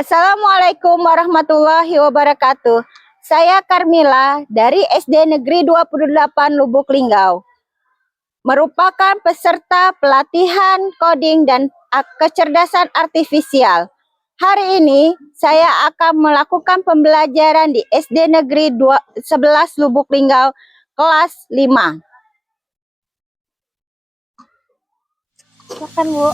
Assalamualaikum warahmatullahi wabarakatuh. Saya Karmila dari SD Negeri 28 Lubuk Linggau. Merupakan peserta pelatihan coding dan kecerdasan artifisial. Hari ini saya akan melakukan pembelajaran di SD Negeri 11 Lubuk Linggau kelas 5. Silakan, Bu.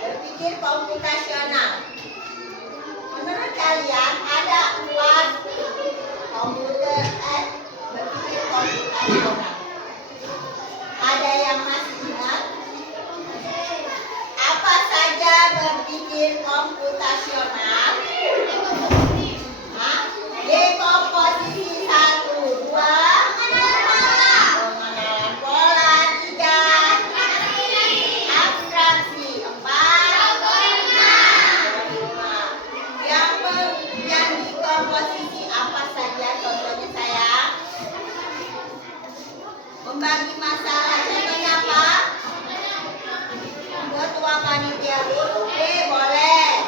Berpikir komputasional. Menurut kalian ada 4 komputer berpikir komputasional. Ada yang masih ingat? Apa saja berpikir komputasional? Dekomposisi 1, 2, pengenalan pola 3, abstraksi 4, 5. Yang dekomposisi apa saja contohnya sayang? Membagi masalah contohnya apa? Ketua panitia oke boleh.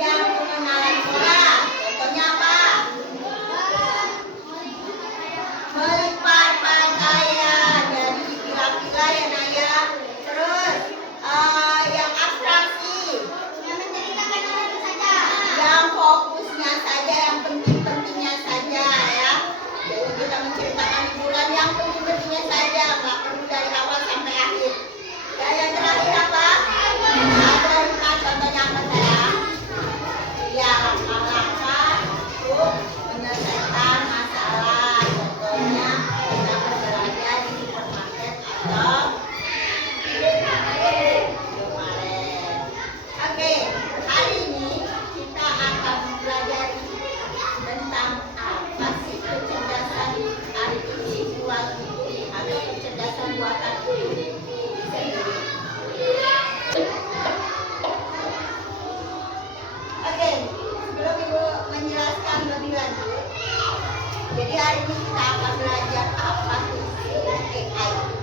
Yang pengenalan pola contohnya apa? Melipat pakaian, jadi dipilah-pilah ya Naya. Terus yang abstraksi, yang fokusnya saja, yang penting-pentingnya saja ya. Jadi kita menceritakan di bulan yang penting-pentingnya saja, nggak perlu dari awal sampai akhir. Dan yang terakhir apa? Ada contohnya apa sayang? Ya, langkah-langkah untuk menyelesaikan masalah. Contohnya kita berbelanja di supermarket atau Indomaret. Oke, hari ini kita akan mempelajari tentang apa sih kecerdasan artifisial atau kecerdasan buatan sendiri. Oke, sebelum Ibu menjelaskan lebih lanjut, jadi hari ini kita akan belajar apa itu AI.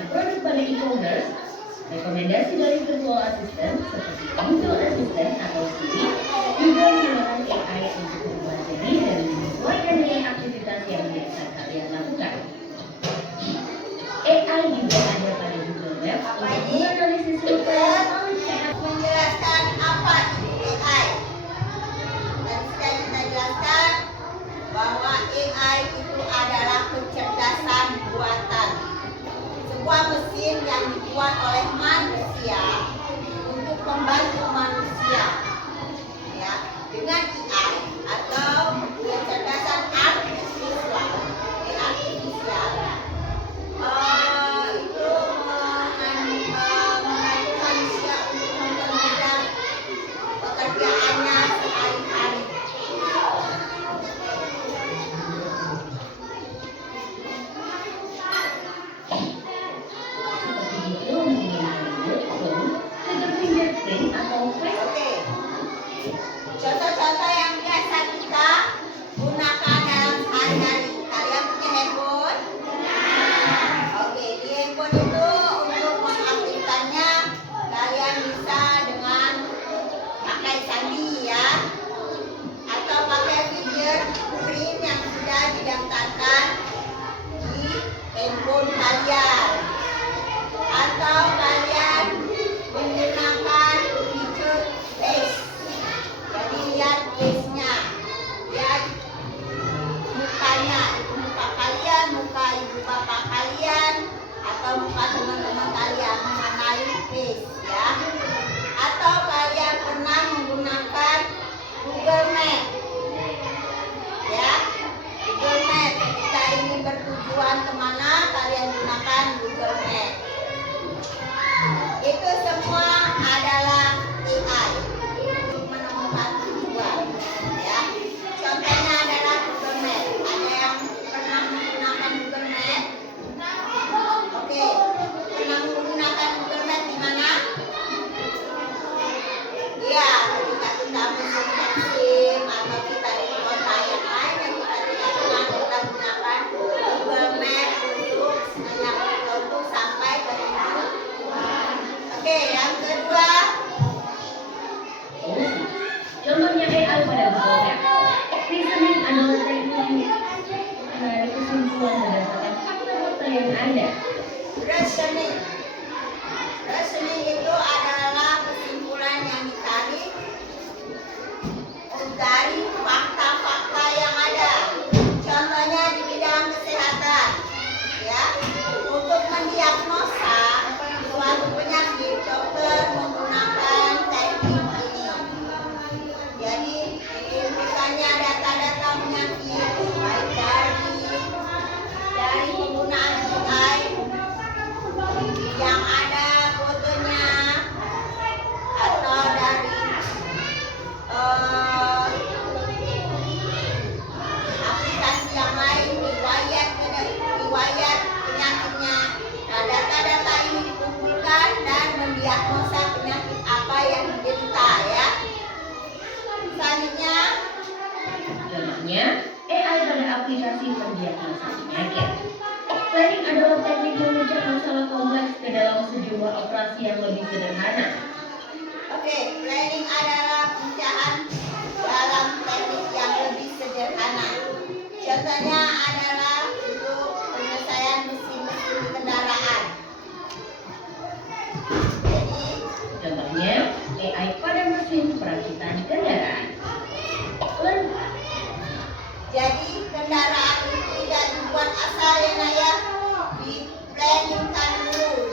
pengembangan produk pada e-commerce, rekomendasi dari virtual assistant seperti Google Assistant atau Siri juga menggunakan AI untuk mempelajari dan menyesuaikan dengan aktivitas yang biasa kalian lakukan. AI juga ada pada Google Maps untuk menganalisis rute yang paling sehat. Menjelaskan apa itu AI. Dan sudah kita jelaskan bahwa AI itu adalah kecerdasan buatan. Sebuah mesin yang dibuat oleh manusia untuk membantu manusia. Ya, dengan AI atau kecerdasan artifisial. Artifisial. Itu membantu manusia untuk mempermudah pekerjaannya sehari-hari. Oke. Contoh-contoh yang biasa kita gunakan dalam sehari-hari. Kalian punya handphone? Oke, di handphone itu untuk mengaktifkannya kalian bisa dengan pakai sandi ya, atau pakai fingerprint yang sudah didaftarkan di handphone kalian, atau kalian menggunakan fitur face. Jadi lihat face-nya, lihat mukanya, muka kalian, muka ibu bapak kalian, atau muka teman-teman kalian, mengenali face ya. Atau kalian pernah menggunakan Google Map ya. Google Map, kita ingin bertujuan kemana, kalian gunakan Google Map. Itu semua adalah AI untuk menemukan tujuan ya. Contohnya adalah Google Map. Ada yang pernah menggunakan Google Map? Oke, pernah menggunakan Google Map di mana? Iya, ketika kita mencari SIM atau kita di kota yang lain yang kita tidak kenal, kita gunakan Google Map untuk menyambut untuk sampai ke tujuan. Oke, yang kedua. Contohnya AI pada Google Maps. Reasoning adalah teknik menarik kesimpulan berdasarkan fakta-fakta yang ada. Reasoning. Reasoning itu adalah kesimpulan yang ditarik dari fakta-fakta yang ada. Contohnya di bidang kesehatan, ya. Untuk mendiagnosa suatu penyakit, dokter menggunakan teknik ini. Jadi dikumpulkannya data-data penyakit baik dari penggunaan AI yang ada fotonya, atau dari aplikasi yang lain, riwayat penyakitnya. Nah, data-data ini dikumpulkan dan mendiagnosa penyakit apa yang diderita ya. Selanjutnya, Contohnya, AI pada aplikasi pendiagnosa penyakit. Planning adalah teknik memecah masalah kompleks ke dalam sejumlah operasi yang lebih sederhana. oke, planning adalah pecahan dalam teknik yang lebih sederhana. Contohnya adalah untuk penyelesaian mesin-mesin kendaraan. Jadi, Contohnya, AI pada mesin perakitan kendaraan. jadi kendaraan itu tidak dibuat asal ya nak ya, di-planningkan dulu,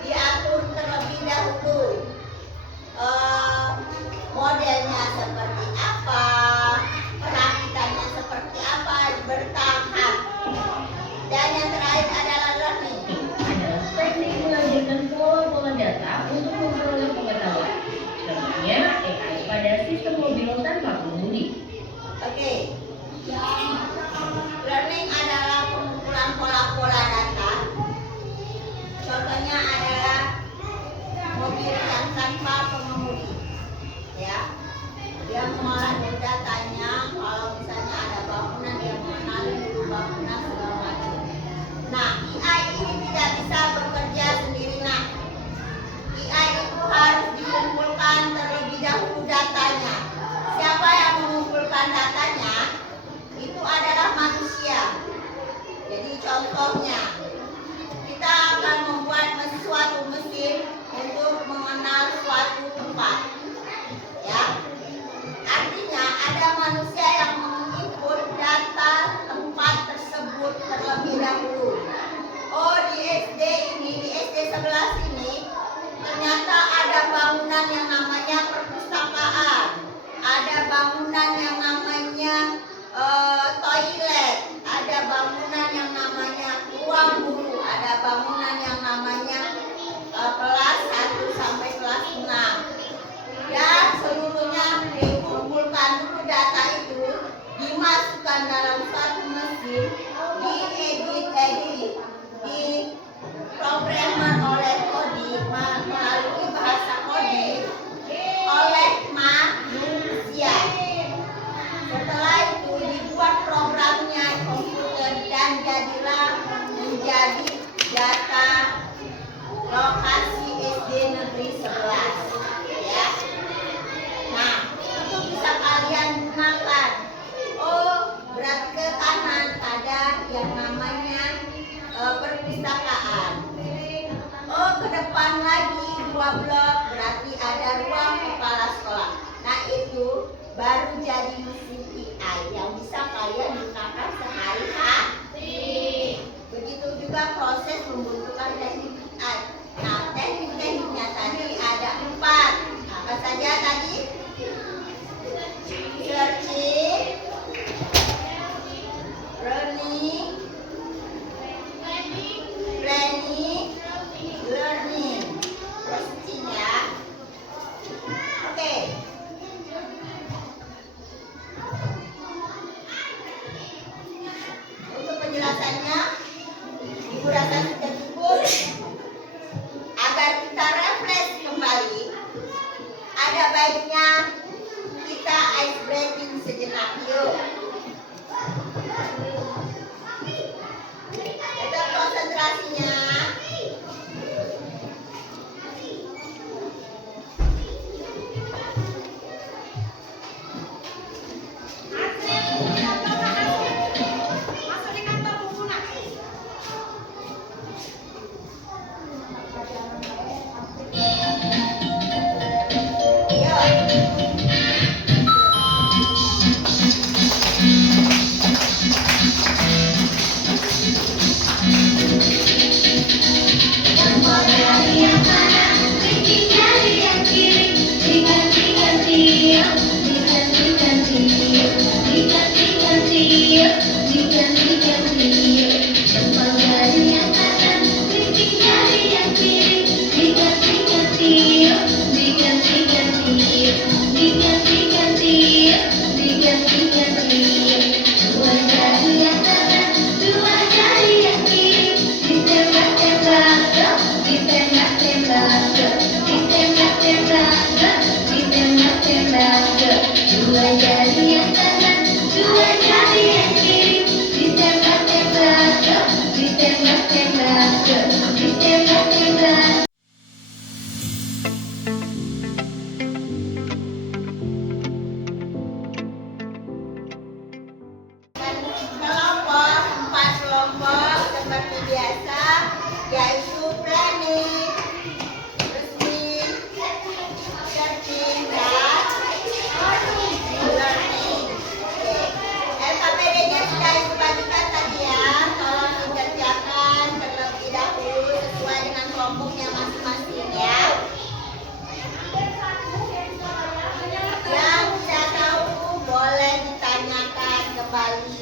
diatur terlebih dahulu. Modelnya seperti apa, perakitan contohnya, kita akan membuat suatu mesin untuk mengenal suatu tempat. Ya, artinya ada manusia yang menginput data tempat tersebut terlebih dahulu. Oh, di SD ini, di SD sebelah sini, ternyata ada bangunan yang namanya perpustakaan, ada bangunan yang namanya toilet, ada bangunan yang namanya ruang guru, ada bangunan yang namanya kelas 1 sampai kelas 6. Dan seluruhnya dikumpulkan dulu, data itu dimasukkan dalam satu mesin, diedit, diprogrammer oleh coding melalui bahasa coding oleh manusia. Setelah itu dibuat programnya komputer dan jadilah menjadi data lokasi SD Negeri 11. Ya. Nah, itu bisa kalian gunakan. Oh, berat ke kanan ada yang namanya perpustakaan. Oh, ke depan lagi 2 blok berarti ada ruang kepala sekolah. Nah, itu baru jadi mesin AI yang bisa kalian gunakan sehari-hari. Begitu juga proses pembentukan teknik AI. Nah, teknik-tekniknya tadi ada 4. Apa saja tadi? Searching, running, planning, learning. Searching ya. Oke. Untuk penjelasannya, Ibu rasa sudah cukup. Agar kita refresh kembali, ada baiknya kita ice breaking sejenak yuk. Tetap konsentrasinya. Yaitu planning, resmi, searching, dan learning. LKPD-nya sudah Ibu bagikan tadi ya. Tolong dikerjakan terlebih dahulu sesuai dengan kelompoknya masing-masing ya. Yang tidak tahu boleh ditanyakan kembali.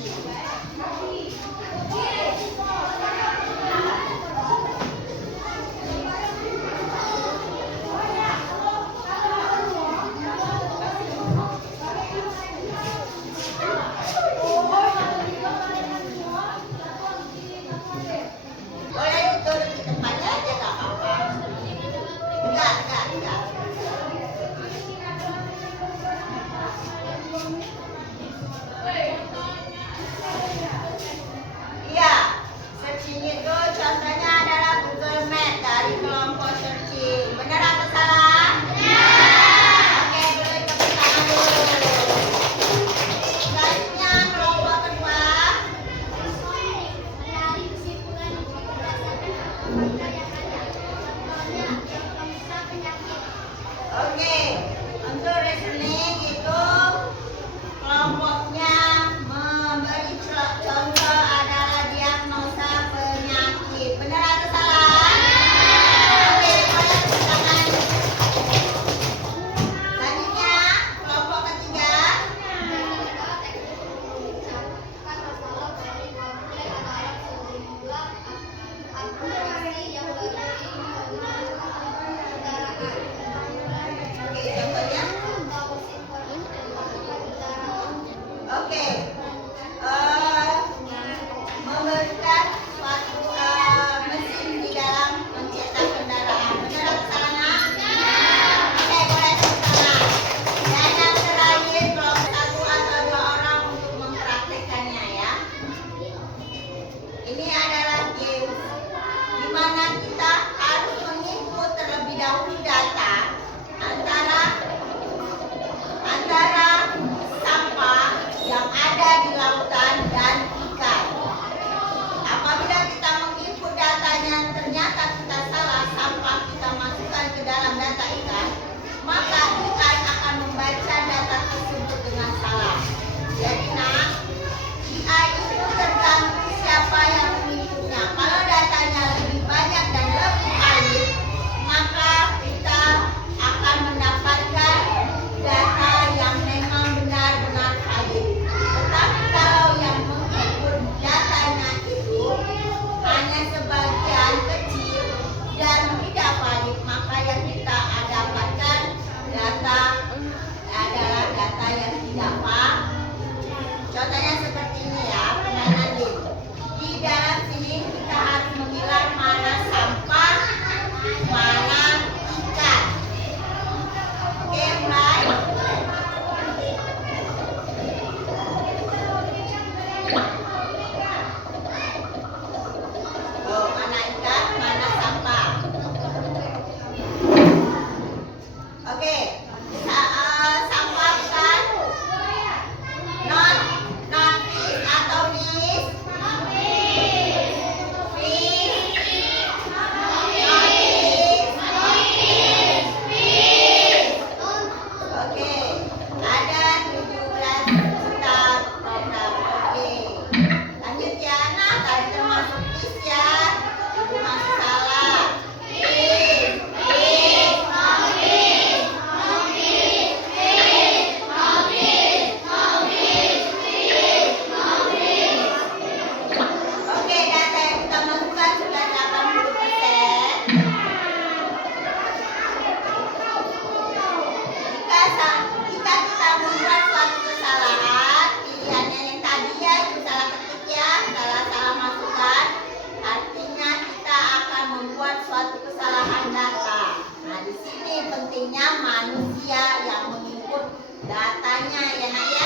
pentingnya manusia yang menginput datanya ya nak ya.